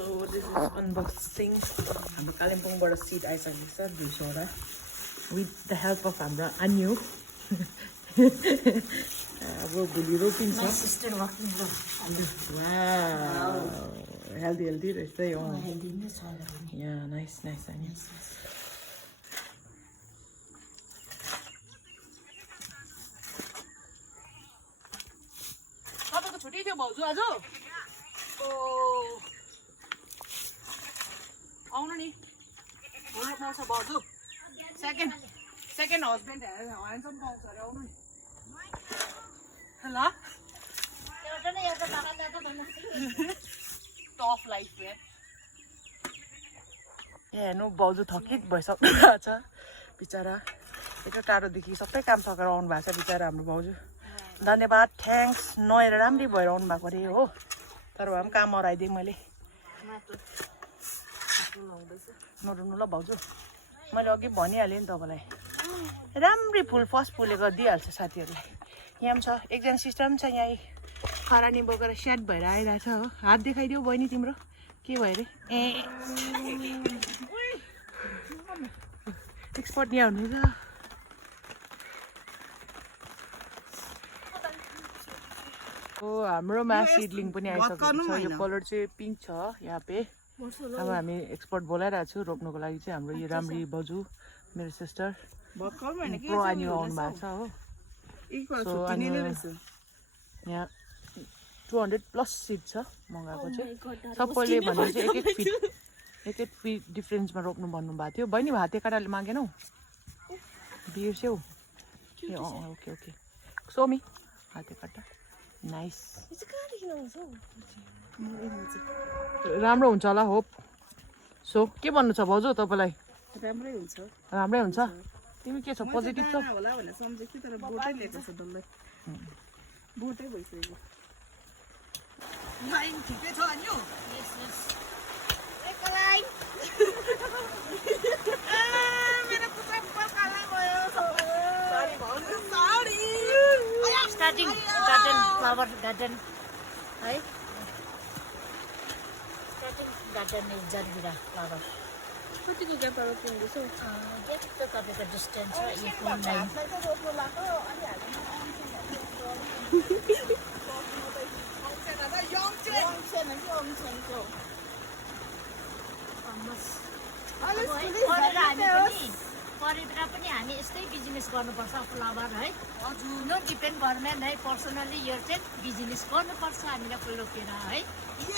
So this is unboxing. हाम्रो कालिम्पोङबाट seed आइसकेको छ 200 वटा with the help of हाम्रो अन्यु अब भोलि रोपिन्छ सिस्टर वर्किङ र वाउ हेल्दी रहेछ यो हेल्दी नै छ या नाइस अन्यु तपाईको छुट्टी थियो भाउजू आज आउनु नि भोलि पाउँछ भाउजू सेकेन्ड हस्बेन्ड ह्यान्डसम पाउँछ अरे आउनु नि ल एउटा नै एउटा बाबा भन्नु टफ लाइफ यार हेर्नु भाउजू थकित भइसक्नु भएको छ बिचरा यत्रो टाढोदेखि सबै काम सकेर आउनु भएको छ बिचरा हाम्रो भाउजू धन्यवाद थ्याङ्क्स नहेर राम्रै भएर आउनु भएको अरे हो तर भए पनि काम हराइदिएँ मैले नरुनु ल भाउजू मैले अघि भनिहालेँ नि तपाईँलाई राम्रै फुल फर्स्ट फुलेको दिइहाल्छ साथीहरूलाई यहाँ पनि छ एकजना सिस्टर पनि छ यहाँ खरानी बोकेर स्याट भएर आइरहेछ हो हात देखाइदेऊ बहिनी तिम्रो के भयो अरे एक्सपर्ट यहाँ हुनुहुन्छ हाम्रोमा सिडलिङ पनि आइसकेको छ यो कलर चाहिँ पिङ्क छ यहाँ पे अब हामी एक्सपर्ट बोलाइरहेको छु रोप्नुको लागि चाहिँ हाम्रो यो राम्री बजू मेरो सिस्टर प्रो आनी आउनु भएको छ हो सो अनि यहाँ 200+ सिड छ मगाएको चाहिँ सबैले भनेर चाहिँ एक एक फिट डिफ्रेन्समा रोप्नु भन्नुभएको थियो बहिनी हाते काँटाले मागेनौ बिर्स्यौ ए ओके सोमी हाते काँटा नाइस राम्रो हुन्छ होला होप सो के भन्नु छ भाउजू तपाईँलाई राम्रै हुन्छ तिमी के छ पोजिटिभ छ ठिकै छ अन्यु स्टार्टिङ गार्डन फ्लावर गार्डन है स्टार्टिङ गार्डन जरबिरा फ्लावर कतिको ग्यापमा रोप्नुहुँदैछ यस्तो तपाईँको डिस्टेन्स छ यो फोन लाइन परेर पनि हामी यस्तै बिजनेस गर्नुपर्छ फ्लावर है नो डिपेन्ड गभर्मेन्ट है पर्सनली यो चाहिँ बिजनेस गर्नुपर्छ हामीलाई रोकेर है